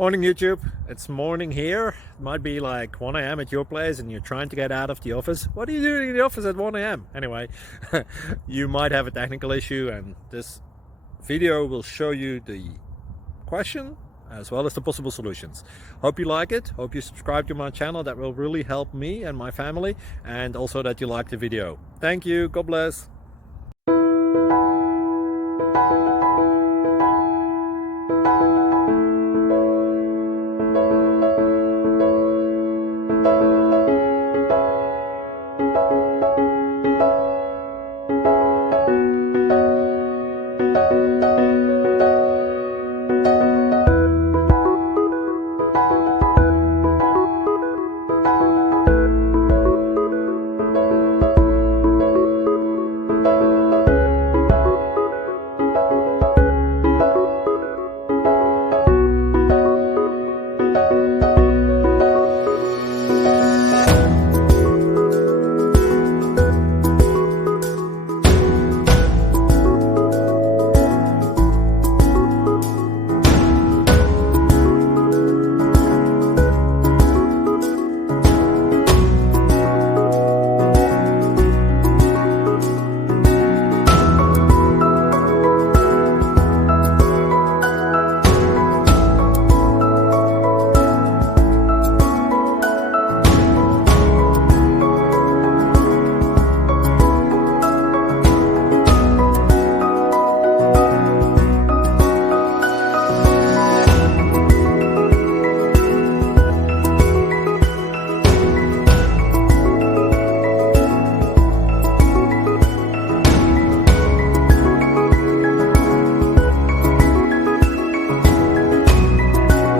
Morning YouTube, it's morning here. It might be like 1 a.m. at your place and you're trying to get out of the office. What are you doing in the office at 1 a.m.? Anyway, you might have a technical issue and this video will show you the question as well as the possible solutions. Hope you like it, hope you subscribe to my channel. That will really help me and my family, and also that you like the video. Thank you, God bless.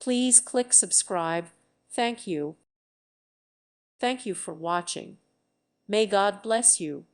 Please click subscribe. Thank you. Thank you for watching. May God bless you.